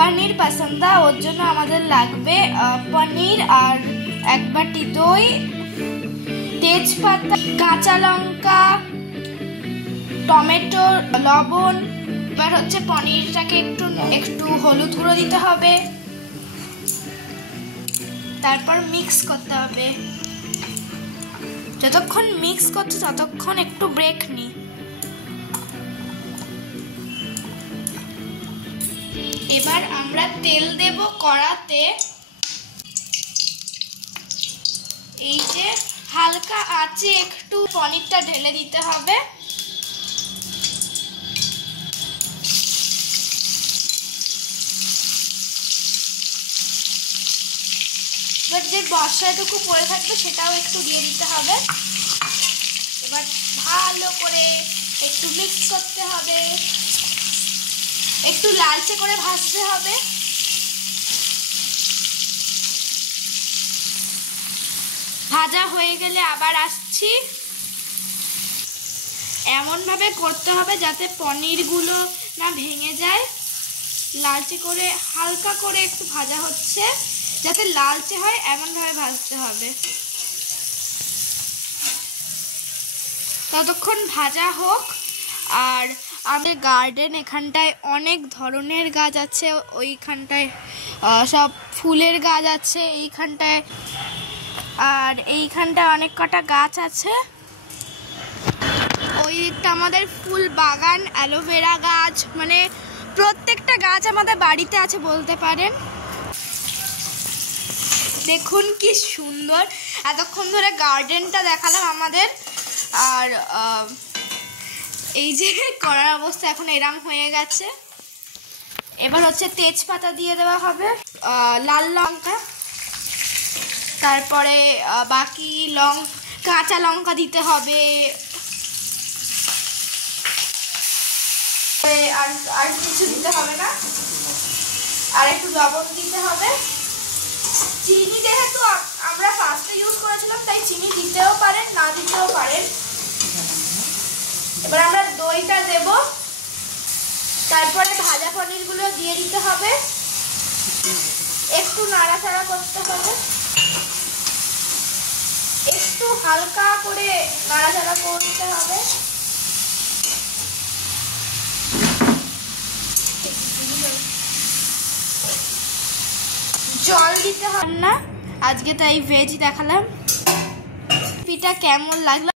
पनीर पसंद है ওর জন্য আমাদের লাগবে পনির আর এক বাটি দই, তেজপাতা, কাঁচা লঙ্কা, টমেটো, লবণ। এবার হচ্ছে পনিরটাকে একটু হলুদ গুঁড়ো দিতে হবে, তারপর মিক্স করতে হবে। যতক্ষণ মিক্স করছে ততক্ষণ একটু ব্রেক নি। এবার আমরা তেল দেব কড়াতে। এই যে হালকা আঁচে একটু পনিরটা ঢেলে দিতে হবে। এবার যে মশলাটুকু পড়ে থাকবে সেটাও একটু দিয়ে দিতে হবে। এবার ভালো করে একটু মিক্স করতে হবে, একটু লালচে করে ভাজতে হবে। ভাজা হয়ে গেলে আবার আসছি। এমনভাবে করতে হবে যাতে পনিরগুলো না ভেঙে যায়। লালচে করে হালকা করে একটু ভাজা হচ্ছে, যাতে লালচে হয় এমনভাবে ভাজতে হবে। ততক্ষণ ভাজা হোক। আর আমাদের গার্ডেন এখানটায় অনেক ধরনের গাছ আছে, ওইখানটায় সব ফুলের গাছ আছে এইখানটায়, আর এইখানটায় অনেক কটা গাছ আছে। ওই দিকটা আমাদের ফুল বাগান, অ্যালোভেরা গাছ, মানে প্রত্যেকটা গাছ আমাদের বাড়িতে আছে বলতে পারেন। দেখুন কি সুন্দর। এতক্ষণ ধরে গার্ডেনটা দেখালাম আমাদের। আর এই যে করার অবস্থা এখন এরম হয়ে গেছে। এবার হচ্ছে তেজপাতা দিয়ে দেওয়া হবে, লাল লঙ্কা, তারপরে বাকি কাঁচা লঙ্কা দিতে হবে, আর কিছু দিতে হবে না, আর একটু লবণ দিতে হবে। চিনি যেহেতু আমরা ফার্স্টে ইউজ করেছিলাম তাই চিনি দিতেও পারেন, না দিতেও পারেন। এবার আমরা দইটা দেব, তারপরে ভাজা পনিরগুলো দিয়ে দিতে হবে, একটু নাড়াচাড়া করতে হবে, একটু হালকা করে নাড়াচাড়া করতে হবে। জল দিতে হবে না। আজকে তাই ভেজ দেখালাম। রেসিপিটা কেমন লাগলো